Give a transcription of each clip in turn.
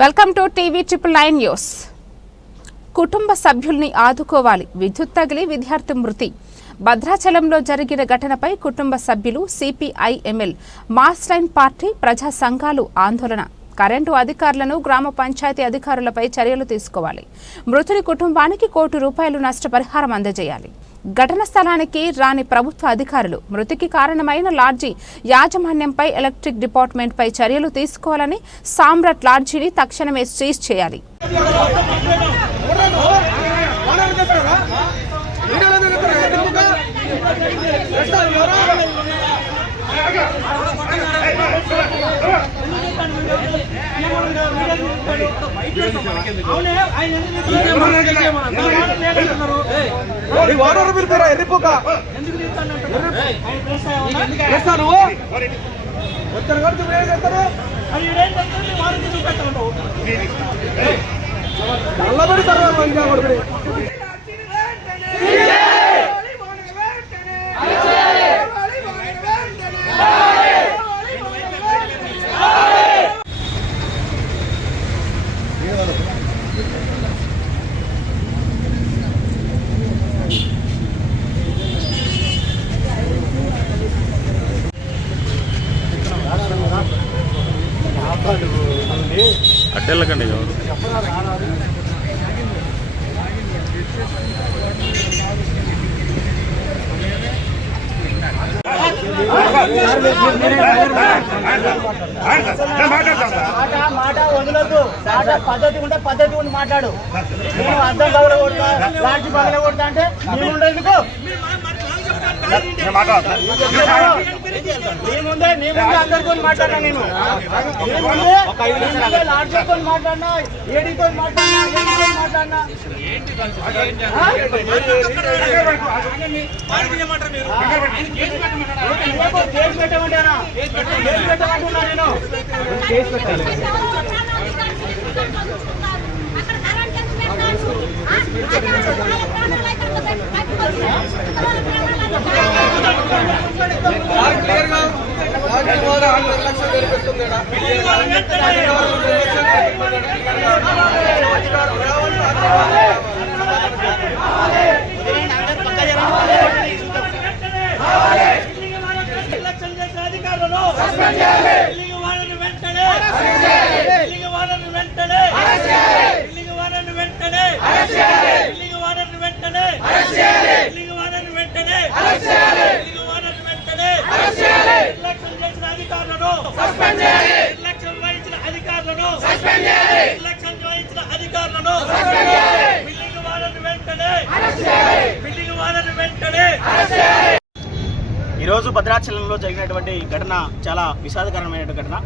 Welcome to TV 999 news. కుటుంబ సభ్యుల్ని ఆదుకోవాలి. విద్యుత్ తగిలి విద్యార్థి మృతి. భద్రాచలంలో జరిగిన ఘటనపై కుటుంబ సభ్యులు, సిపిఐ-ఎంఎల్, మాస్ లైన్ పార్టీ, ప్రజా సంఘాలు ఆందోళన. కరెంటు అధికారులను, గ్రామ పంచాయతీ అధికారులపై చర్యలు తీసుకోవాలి. మృతుని కుటుంబానికి ₹1 కోటి నష్టపరిహారం అందజేయాలి. ఘటన స్థలానికి రాని ప్రభుత్వ అధికారులు, మృతికి కారణమైన లాడ్జీ యాజమాన్యంపై, ఎలక్ట్రిక్ డిపార్ట్మెంట్పై చర్యలు తీసుకోవాలని, సామ్రాట్ లాడ్జీని తక్షణమే సీజ్ చేయాలి. అడ్డెళ్ళకండి మాట వదలదు. పద్ధతి ఉంటే పద్ధతి ఉండి మాట్లాడు. నేను అర్థం పగల కొడతా, లాంటి పగల కొడతా అంటే మేము ఉండేందుకు నీ ముందే అందరితో మాట్లాడినా, నేను లాడ్జీతో మాట్లాడినా, ఏడీతో మాట్లాడినా కేసు పెట్టమంటానా? కేసు పెట్టమంటున్నా నేను. కేసు పెట్టాలి. ఈరోజు భద్రాచలంలో జరిగినటువంటి ఘటన చాలా విషాదకరమైన ఘటన.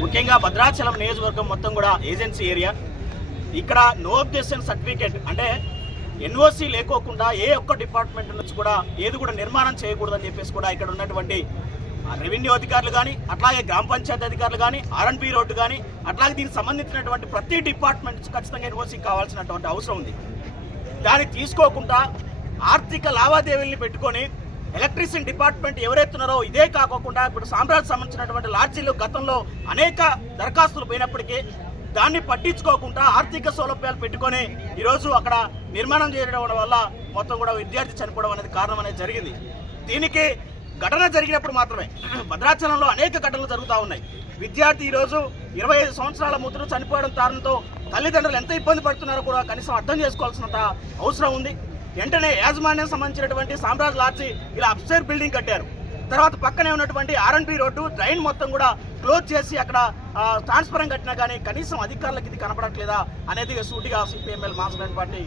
ముఖ్యంగా భద్రాచలం నియోజకవర్గం మొత్తం కూడా ఏజెన్సీ ఏరియా. ఇక్కడ నో అబ్జెక్షన్ సర్టిఫికేట్ అంటే ఎన్ఓసి లేకోకుండా ఏ ఒక్క డిపార్ట్మెంట్ నుంచి కూడా ఏది కూడా నిర్మాణం చేయకూడదని చెప్పేసి కూడా ఇక్కడ ఉన్నటువంటి రెవెన్యూ అధికారులు కానీ, అట్లాగే గ్రామ పంచాయతీ అధికారులు కానీ, R&B రోడ్డు కానీ, అట్లాగే దీనికి సంబంధించినటువంటి ప్రతి డిపార్ట్మెంట్ ఖచ్చితంగా ఎన్ఓసి కావాల్సినటువంటి అవసరం ఉంది. దాన్ని తీసుకోకుండా ఆర్థిక లావాదేవీల్ని పెట్టుకొని ఎలక్ట్రిసిటీ డిపార్ట్మెంట్ ఎవరైతున్నారో ఇదే కాకోకుండా ఇప్పుడు సామ్రాట్ సంబంధించినటువంటి లాడ్జీలు గతంలో అనేక దరఖాస్తులు పోయినప్పటికీ దాన్ని పట్టించుకోకుండా ఆర్థిక సౌలభ్యాలు పెట్టుకొని ఈరోజు అక్కడ నిర్మాణం చేయడం వల్ల మొత్తం కూడా విద్యార్థి చనిపోవడం అనేది కారణం అనేది జరిగింది. దీనికి ఘటన జరిగినప్పుడు మాత్రమే భద్రాచలంలో అనేక ఘటనలు జరుగుతూ ఉన్నాయి. విద్యార్థి ఈరోజు 25 సంవత్సరాల ముద్దులు చనిపోవడం కారణంతో తల్లిదండ్రులు ఎంత ఇబ్బంది పడుతున్నారో కూడా కనీసం అర్థం చేసుకోవాల్సినంత అవసరం ఉంది. వెంటనే యాజమాన్యం సంబంధించినటువంటి సామ్రాజ్ లాడ్జీ ఇలా అప్స్టైర్ బిల్డింగ్ కట్టారు. తర్వాత పక్కనే ఉన్నటువంటి R&B రోడ్డు డ్రైన్ మొత్తం కూడా క్లోజ్ చేసి అక్కడ ట్రాన్స్ఫరం కట్టినా కానీ కనీసం అధికారులకు ఇది కనపడట్లేదా అనేది సూటిగా సిపిఎంఎల్ మాస్ లైన్ పార్టీ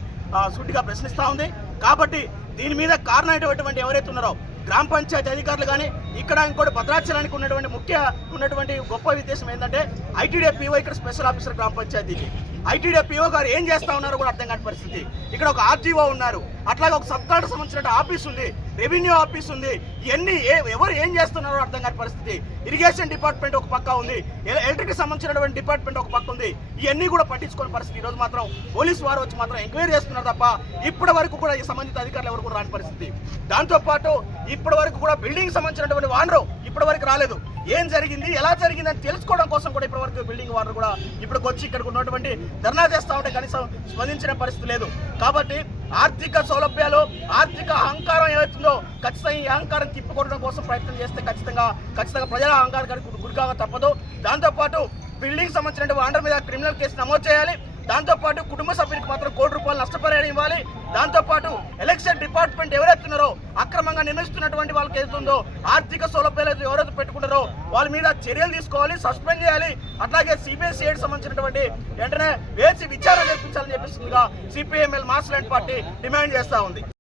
సూటిగా ప్రశ్నిస్తూ ఉంది. కాబట్టి దీని మీద కారణమైనటువంటి ఎవరైతే ఉన్నారో గ్రామ పంచాయతీ అధికారులు కానీ, ఇక్కడ ఇంకోటి భద్రాచలానికి ఉన్నటువంటి గొప్ప ఉద్దేశం ఏంటంటే ఐటీడీఏ పీఓ ఇక్కడ స్పెషల్ ఆఫీసర్ గ్రామ పంచాయతీకి ఐటీడీఏ పీఓ గారు ఏం చేస్తా ఉన్నారో కూడా అర్థం కాని పరిస్థితి. ఇక్కడ ఒక ఆర్జీఓ ఉన్నారు, అట్లాగే ఒక సబ్ కలెక్టర్ సంబంధించిన ఆఫీస్ ఉంది. రెవెన్యూ ఆఫీస్ ఉంది. ఇవన్నీ ఎవరు ఏం చేస్తున్నారో అర్థం కాని పరిస్థితి. ఇరిగేషన్ డిపార్ట్మెంట్ ఒక పక్క ఉంది, ఎలక్ట్రిక్ సంబంధించినటువంటి డిపార్ట్మెంట్ ఒక పక్క ఉంది. ఇవన్నీ కూడా పట్టించుకునే పరిస్థితి. ఈరోజు మాత్రం పోలీసు వారు వచ్చి మాత్రం ఎంక్వైరీ చేస్తున్నారు తప్ప ఇప్పటి వరకు కూడా ఈ సంబంధిత అధికారులు ఎవరు కూడా రాని పరిస్థితి. దాంతోపాటు ఇప్పటి వరకు కూడా బిల్డింగ్ సంబంధించినటువంటి వానరు ఇప్పటి వరకు రాలేదు. ఏం జరిగింది, ఎలా జరిగింది అని తెలుసుకోవడం కోసం కూడా ఇప్పటి వరకు బిల్డింగ్ వారు కూడా ఇప్పటికి వచ్చి ఇక్కడికి ఉన్నటువంటి ధర్నా చేస్తా ఉంటే కనీసం స్పందించిన పరిస్థితి లేదు. కాబట్టి ఆర్థిక సౌలభ్యాలు, ఆర్థిక అహంకారం ఏమవుతుందో ఖచ్చితంగా ఈ అహంకారం తిప్పికొట్టడం కోసం ప్రయత్నం చేస్తే ఖచ్చితంగా ప్రజల అహంకారానికి గురికాగా తప్పదు. దాంతోపాటు బిల్డింగ్ సంబంధించిన వాండర్ మీద క్రిమినల్ కేసు నమోదు చేయాలి. దాంతోపాటు కుటుంబ సభ్యులకు మాత్రం ₹1 నష్టపరిహారం ఇవ్వాలి. దాంతోపాటు ఎలక్షన్ డిపార్ట్మెంట్ ఎవరైతున్నారో అక్రమంగా నిర్మిస్తున్నటువంటి వాళ్ళకి ఏదైతుందో ఆర్థిక సౌలభ్యాలు ఎవరైతే పెట్టుకుంటారో వాళ్ళ మీద చర్యలు తీసుకోవాలి, సస్పెండ్ చేయాలి. అట్లాగే సిబిఎస్ఈ సంబంధించినటువంటి వెంటనే వేసి విచారణ జరిపించాలని చెప్పేసిందిగా CPML mass land party demand చేస్తూ ఉంది.